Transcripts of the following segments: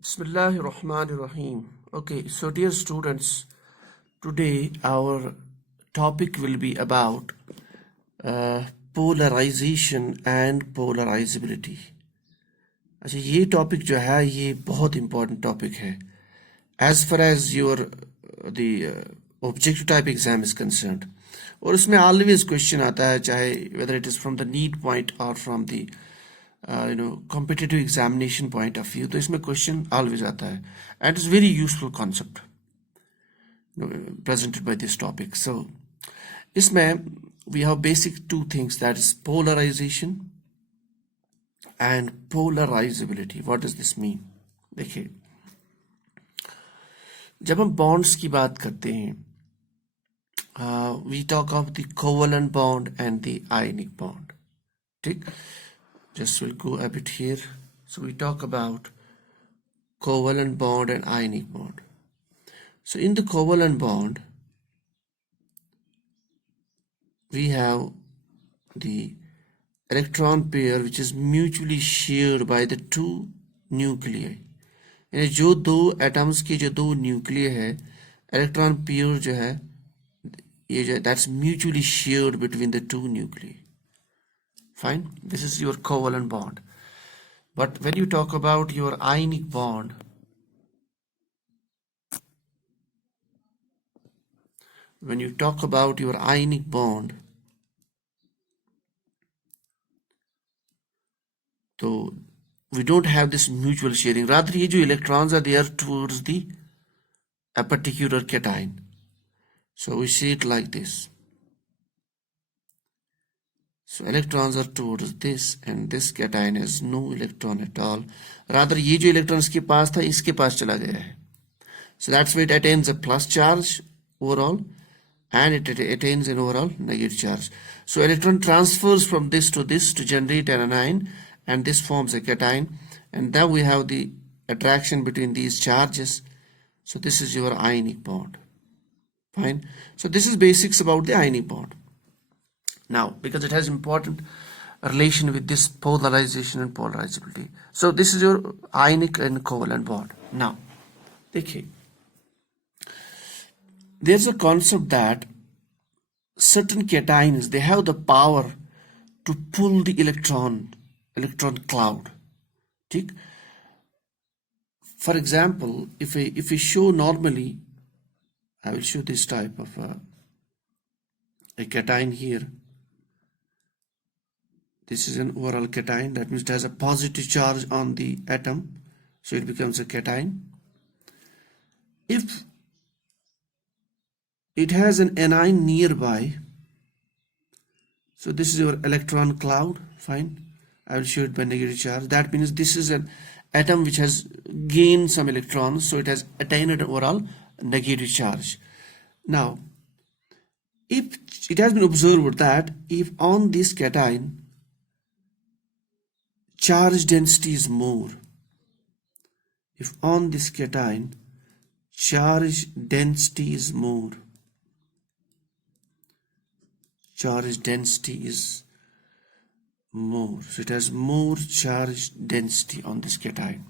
Bismillahirrahmanirrahim. Okay, so dear students, today our topic will be about uh, polarization and polarizability. अच्छा ये topic जो है ये बहुत इम्पोर्टेंट टॉपिक है as far as your the objective type exam is concerned और उसमें always question आता है चाहे whether it is from the need point और from the competitive examination point of view तो इसमें क्वेश्चन ऑलवेज आता है and it's very useful concept presented by this topic. So इसमें we have basic two things, that is polarization and polarizability. What does this mean? देखिए जब हम bonds की बात करते हैं we talk of the covalent bond and the ionic bond. ठीक, just we'll go a bit here. So we talk about covalent bond and ionic bond. So in the covalent bond we have the electron pair which is mutually shared by the two nuclei. यानी जो दो atoms के जो दो nuclei है electron pair जो है ये जो that's mutually shared between the two nuclei. Fine, this is your covalent bond. But when you talk about your ionic bond, so we don't have this mutual sharing. Rather, ये जो electrons are there towards a particular cation. So we see it like this. So electrons are towards this and this cation has no electron at all. Rather ये जो electron इसके पास था इसके पास चला गया है. So that's why it attains a plus charge overall and it attains an overall negative charge. So electron transfers from this to generate an anion and this forms a cation, and then we have the attraction between these charges. So this is your ionic bond. Fine. So this is basics about the ionic bond. Now, because it has important relation with this polarization and polarizability. So this is your ionic and covalent bond. Now, देखिए, there's a concept that certain cations, they have the power to pull the electron cloud. ठीक? For example, if we show normally, I will show this type of a cation here. This is an overall cation, that means it has a positive charge on the atom, so it becomes a cation. If it has an anion nearby, so this is your electron cloud. Fine, I will show it by negative charge. That means this is an atom which has gained some electrons, so it has attained an overall negative charge. Now, if it has been observed that if on this cation charge density is more, if on this cation charge density is more, so it has more charge density on this cation.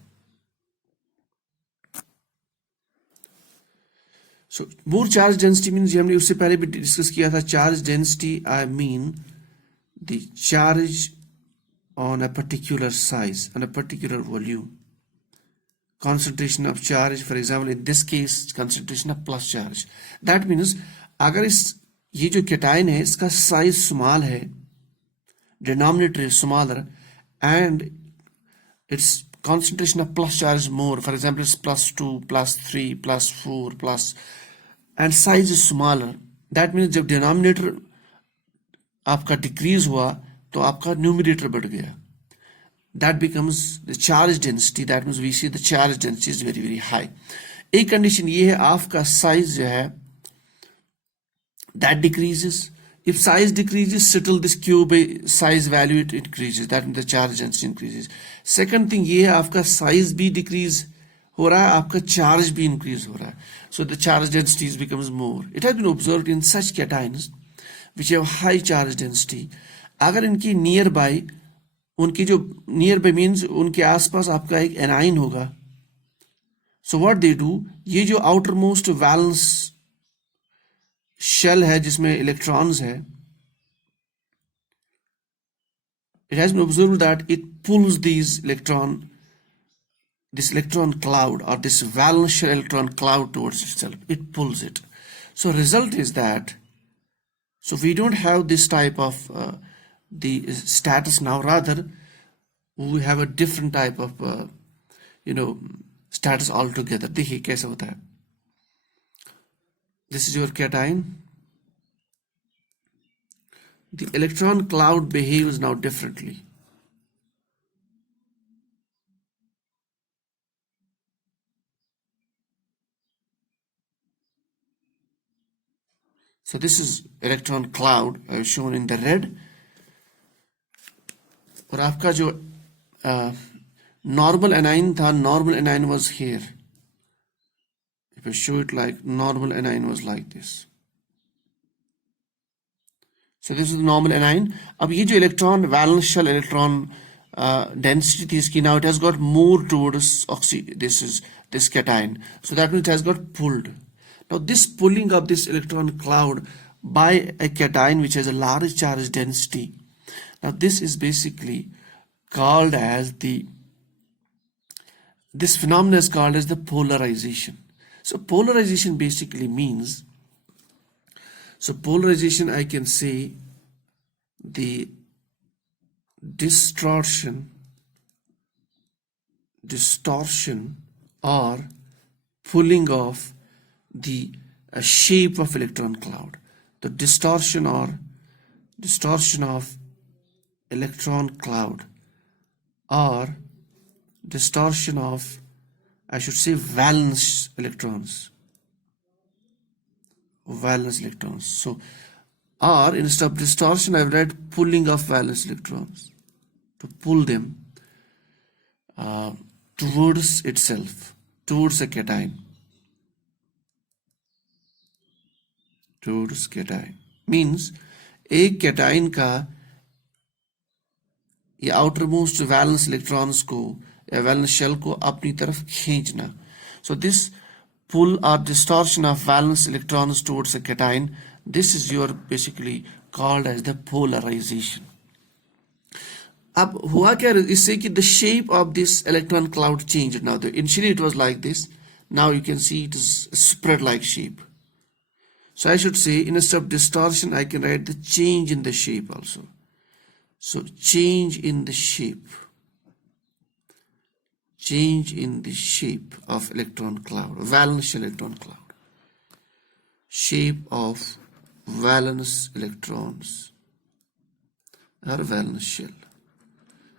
So more charge density means हमने उससे पहले भी discuss किया था, charge density I mean the charge on a particular size, on a particular volume. Concentration of charge, for example in this case concentration of plus charge. That means अगर ये जो cation है इसका size small है, denominator is smaller, and its concentration of plus charge is more, for example it's plus 2, plus 3, plus 4, plus, and size is smaller. That means जब denominator आपका decrease हुआ तो आपका numerator बढ़ गया. That becomes the charge density. That means we see the charge density is very very high. एक condition ये है आपका size जो है that decreases. If size decreases, still this cube size value it increases. That means the charge density increases. Second thing ये है आपका size भी decrease हो रहा है, आपका charge भी increase हो रहा है. So the charge density becomes more. It has been observed in such cations which have high charge density. अगर इनकी nearby, उनकी जो nearby means उनके आसपास आपका एक anion होगा, So what they do, ये जो outermost valence shell है जिसमें electrons है, it has been observed that it pulls this electron cloud, or this valence shell electron cloud towards itself. It pulls it. So result is that, so we don't have this type of the status now, rather we have a different type of status altogether. देखिए कैसे होता है. This is your cation. The electron cloud behaves now differently. So this is electron cloud shown in the red. और आपका जो normal anion था, normal anion was here. If I show it like normal anion was like this. So this is the normal anion. अब ये जो electron valence shell electron density थी इसकी, now it has got more towards this cation. So that means it has got pulled. Now this pulling of this electron cloud by a cation which has a large charge density, now this is basically called as this phenomenon is called as the polarization. So polarization basically means, so polarization I can say the distortion or pulling of the shape of electron cloud. The distortion of electron cloud, or distortion of, I should say, valence electrons. So, or instead of distortion, I've read pulling of valence electrons, to pull them towards itself, towards a cation. Towards cation means एक cation का ये outermost valence electrons को या valence shell को अपनी तरफ खींचना. So this pull or distortion of valence electrons towards a cation, this is your basically called as the polarization. अब हुआ क्या इससे कि the shape of this electron cloud changed. Now initially it was like this, now you can see it is spread like shape. So I should say, instead of distortion, I can write the change in the shape also. So change in the shape of electron cloud, valence shell electron cloud. Shape of valence electrons or valence shell.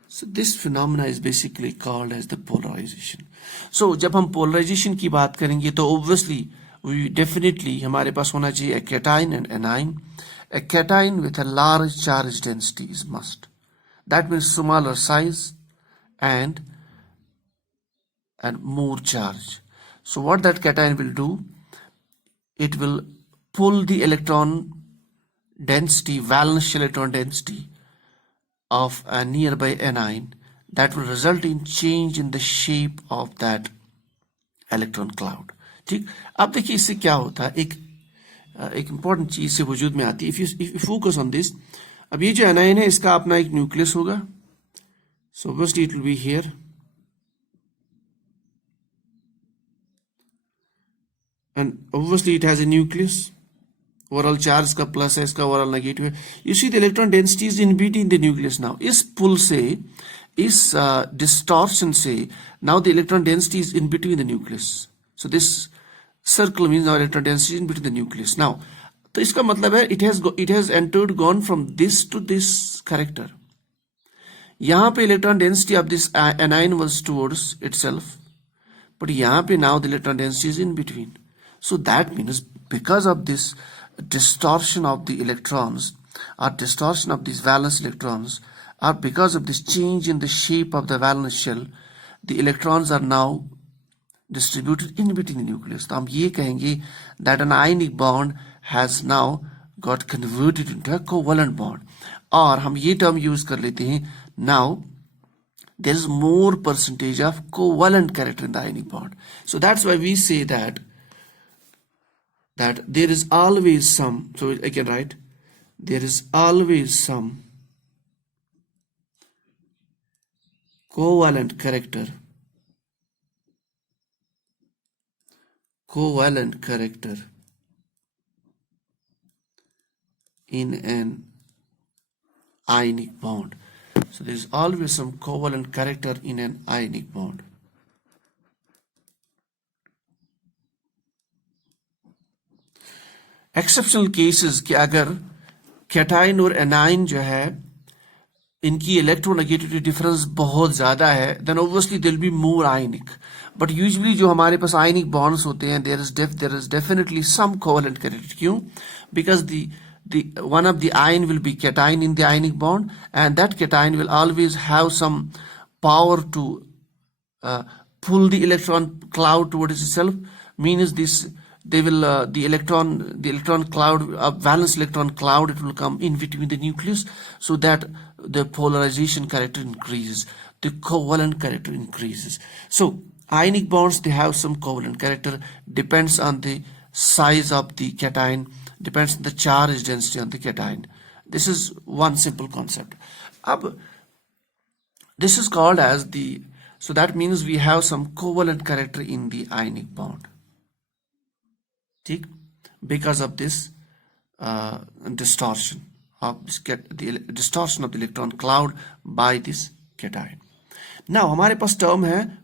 So this phenomena is basically called as the polarization. So जब हम polarization की बात करेंगे तो obviously we definitely हमारे पास होना चाहिए a cation and anion. A cation with a large charge density is must. That means smaller size and more charge. So what that cation will do, it will pull the electron density, valence shell electron density of a nearby anion. That will result in change in the shape of that electron cloud. ठीक. अब देखिए इससे क्या होता है, एक important चीज से वजूद में आती है. If you focus on this, अब ये जो एनायन है इसका अपना एक न्यूक्लियस होगा. So obviously it will be here, and obviously it has a nucleus. Overall charge इसका प्लस है, इसका ओवरऑल नेगेटिव है. You see the electron density is in between the nucleus. Now इस पुल से, इस डिस्टॉर्शन से, now the electron density is in between the nucleus. So this circle means now electron density in between the nucleus. Now तो इसका मतलब है it has entered, gone from this to this character. यहाँ पे electron density of this anion was towards itself, but यहाँ पे now the electron density is in between. So that means because of this distortion of the electrons, or distortion of these valence electrons, or because of this change in the shape of the valence shell, the electrons are now distributed in between the nucleus. तो हम ये कहेंगे that an ionic bond has now got converted into a covalent bond. और हम ये term use कर लेते हैं, now there is more percentage of covalent character in the ionic bond. So that's why we say that there is always some, so I can write, there is always some covalent character in an ionic bond. So there is always some covalent character in an ionic bond. Exceptional cases कि अगर cation और A9 जो है इनकी electronegativity difference बहुत ज्यादा है, then obviously there will be more ionic. But usually जो हमारे पास आयनिक बॉन्ड्स होते हैं, there is definitely some covalent character. क्यों? Because the one of the ion will be cation in the ionic bond, and that cation will always have some power to pull the electron cloud towards itself. Means this, they will the electron cloud, valence electron cloud, it will come in between the nucleus, so that the polarization character increases, the covalent character increases. So ionic bonds, they have some covalent character, depends on the size of the cation, depends on the charge density on the cation. This is one simple concept. This is called as the, so that means we have some covalent character in the ionic bond, because of this distortion of this distortion of the electron cloud by this cation. Now हमारे पास term है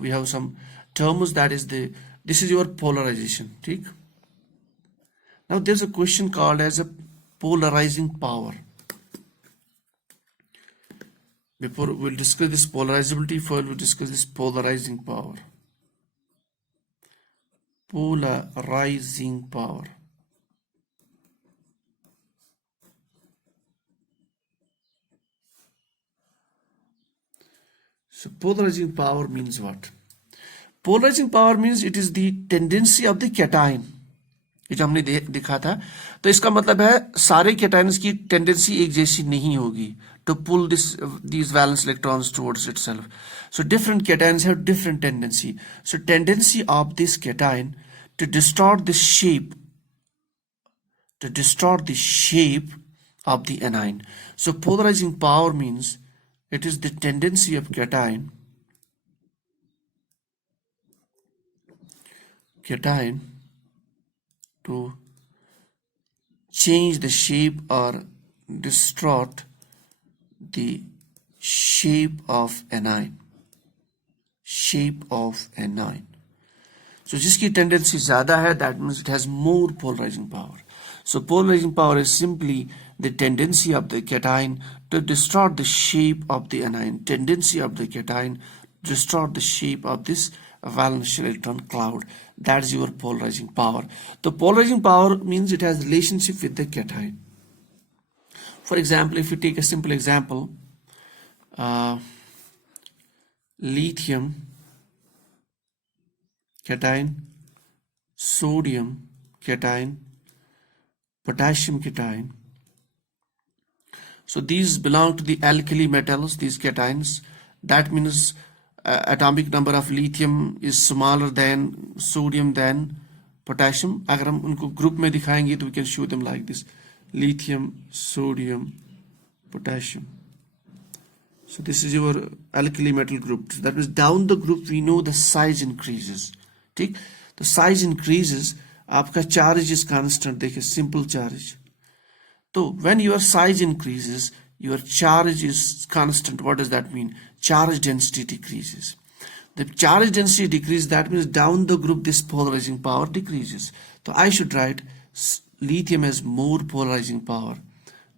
we have some terms, that is this is your polarization. ठीक. Now there's a question called as a polarizing power. Before we'll discuss this polarizability, first we'll discuss this polarizing power. Polarizing power. So polarizing power means what? Polarizing power means it is the tendency of the cation. ये जो हमने देखा था, तो इसका मतलब है सारे कैटायंस की टेंडेंसी एक जैसी नहीं होगी to pull these valence electrons towards itself. So different cations have different tendency. So tendency of this cation to distort the shape of the anion. So polarizing power means it is the tendency of cation to change the shape or distort the shape of anion. So जिसकी tendency ज़्यादा है, that means it has more polarizing power. So polarizing power is simply the tendency of the cation to distort the shape of the anion. Tendency of the cation to distort the shape of this valence electron cloud. That's your polarizing power. The polarizing power means it has relationship with the cation. For example, if you take a simple example, lithium cation, sodium cation, potassium cation. So these belong to the alkali metals, these cations. That means atomic number of lithium is smaller than sodium than potassium. अगर हम उनको group में दिखाएंगे तो we can show them like this: lithium, sodium, potassium. So this is your alkali metal group. So that means down the group we know the size increases. ठीक, the size increases. आपका charge is constant. देखिए simple charge. So when your size increases, your charge is constant. What does that mean? Charge density decreases. The charge density decreases, that means down the group this polarizing power decreases. So I should write lithium has more polarizing power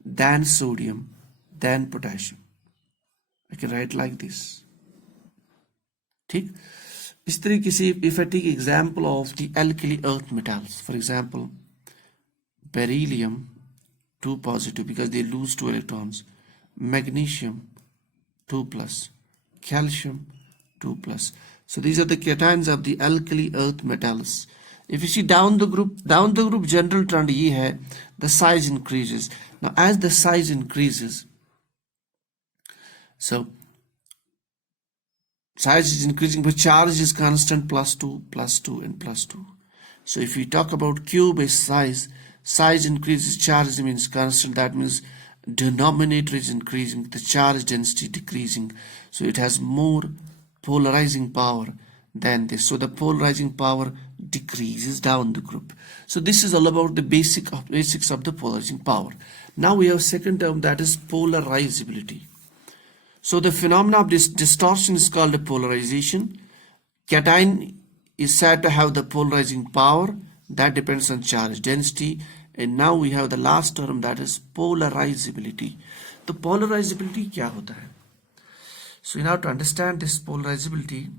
than sodium, than potassium. I can write like this. ठीक, इस तरीके से if I take example of the alkali earth metals, for example beryllium 2 positive because they lose 2 electrons, magnesium 2 plus, calcium 2 plus. So these are the cations of the alkali earth metals. If you see down the group general trend ये है, the size increases. Now as the size increases, so size is increasing but charge is constant, +2 and +2. So if we talk about cube-based size increases, charge remains constant. That means denominator is increasing, the charge density decreasing. So it has more polarizing power than this. So the polarizing power decreases down the group. So this is all about the basics of the polarizing power. Now we have second term, that is polarizability. So the phenomena of this distortion is called a polarization. Cation is said to have the polarizing power that depends on charge density. And now we have the last term, that is polarizability. तो polarizability क्या होता है? So in order to understand this polarizability,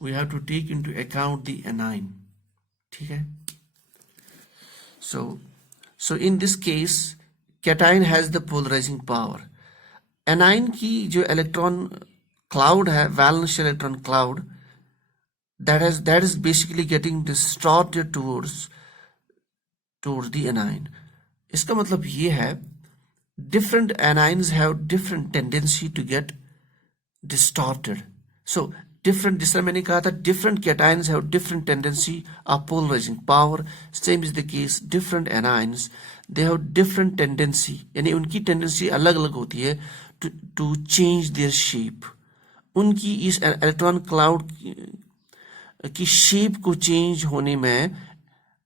we have to take into account the anion. ठीक है? So in this case, cation has the polarizing power. Anion की जो electron cloud है, valence electron cloud, that is basically getting distorted towards the anion. इसका मतलब ये है, different anions have different tendency to get distorted. So different, जिस तरह मैंने कहा था, different cations have different tendency of polarizing power. Same is the case, different anions, they have different tendency, यानी उनकी tendency अलग अलग होती है to change their shape. उनकी इस electron cloud की shape को change होने में,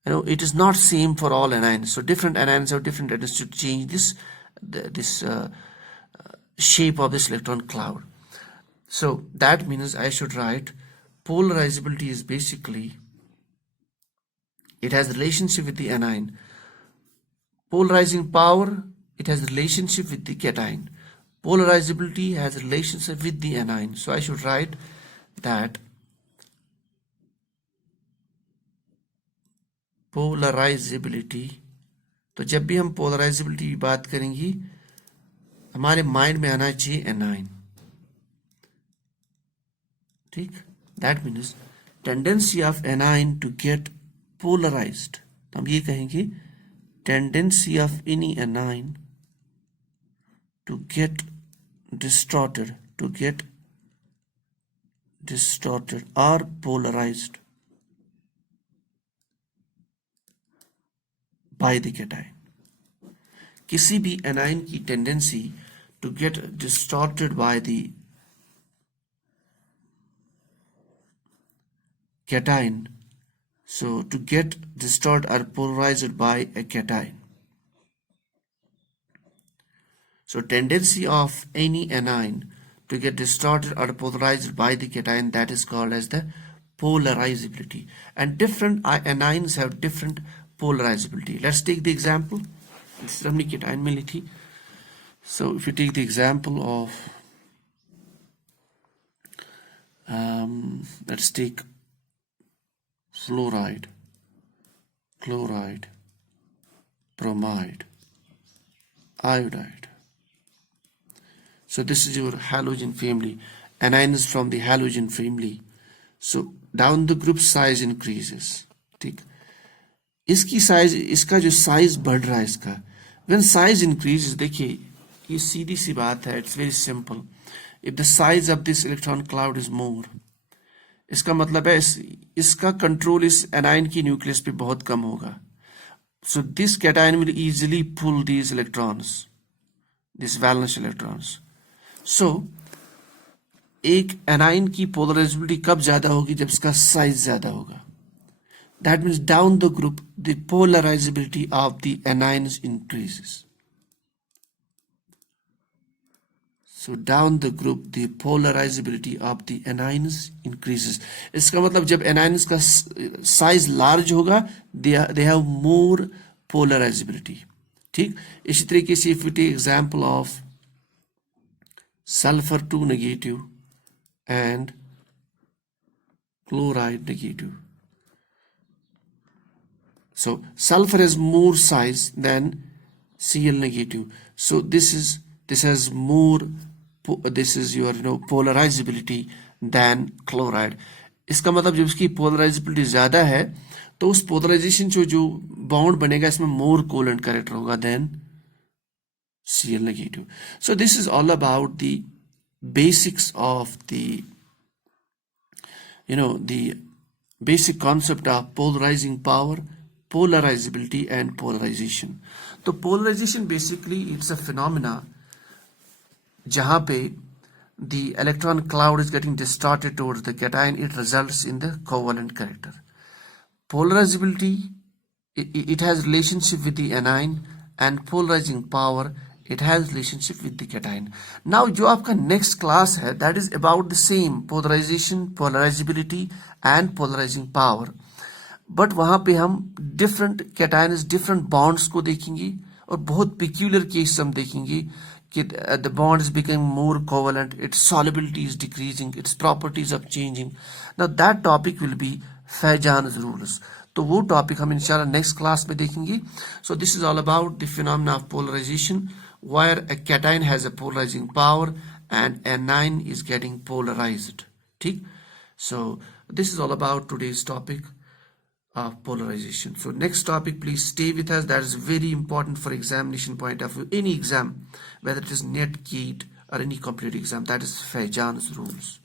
it is not same for all anions. So different anions have different tendency to change this shape of this electron cloud. So that means I should write polarizability is basically, it has relationship with the anion. Polarizing power, it has relationship with the cation. Polarizability has relationship with the anion. So I should write that polarizability. तो जब भी हम polarizability की बात करेंगे, हमारे mind में आना चाहिए anion. ठीक? That means tendency of anion to get polarized. तो हम ये कहेंगे tendency of any anion to get distorted or polarized by the cation. किसी भी anion की tendency to get distorted by the cation, so to get distorted or polarized by a cation. So tendency of any anion to get distorted or polarized by the cation, that is called as the polarizability. And different anions have different polarizability. Let's take the example. This is हमने cation में ली थी. So if you take the example of let's take fluoride, chloride, bromide, iodide. So this is your halogen family, anions from the halogen family. So down the group size increases. ठीक? इसकी size, इसका जो size बढ़ रहा है इसका, when size increases, देखिए ये सीधी सी बात है, it's very simple. If the size of this electron cloud is more, इसका मतलब है इसका कंट्रोल इस anion की न्यूक्लियस पे बहुत कम होगा. So this cation will easily pull these electrons, these valence electrons. So एक anion की polarizability कब ज्यादा होगी? जब इसका size ज्यादा होगा. That means down the group the polarizability of the anions increases. So down the group the polarizability of the anions increases. इसका मतलब जब anions का size large होगा, they have more polarizability. ठीक? इसी तरीके से if we take example of sulfur 2 negative and chloride negative. So sulfur has more size than Cl negative. So this has more, this is your polarizability than chloride. इसका मतलब जब इसकी polarizability ज्यादा है तो उस polarization जो bond बनेगा इसमें more covalent character होगा than Cl negative. So this is all about the basics of the the basic concept of polarizing power, polarizability and polarization. तो polarization basically it's a phenomena जहाँ पे the electron cloud is getting distorted towards the cation, it results in the covalent character. Polarizability, it has relationship with the anion, and polarizing power, it has relationship with the cation. Now जो आपका next class है, that is about the same polarization, polarizability and polarizing power. But वहां पे हम different cations, different bonds को देखेंगे और बहुत पिक्यूलर केस हम देखेंगे कि the bond is becoming more covalent, its solubility is decreasing, its properties of changing. Now that topic will be Fajans rules. तो वो टॉपिक हम इंशाल्लाह नेक्स्ट क्लास में देखेंगे. So this is all about the phenomena of polarisation, where a cation has a polarizing power and anion is getting polarized. ठीक? So this is all about today's topic of polarization. So next topic, please stay with us. That is very important for examination point of view. Any exam, whether it is NET, GATE or any competitive exam, that is Fajans rules.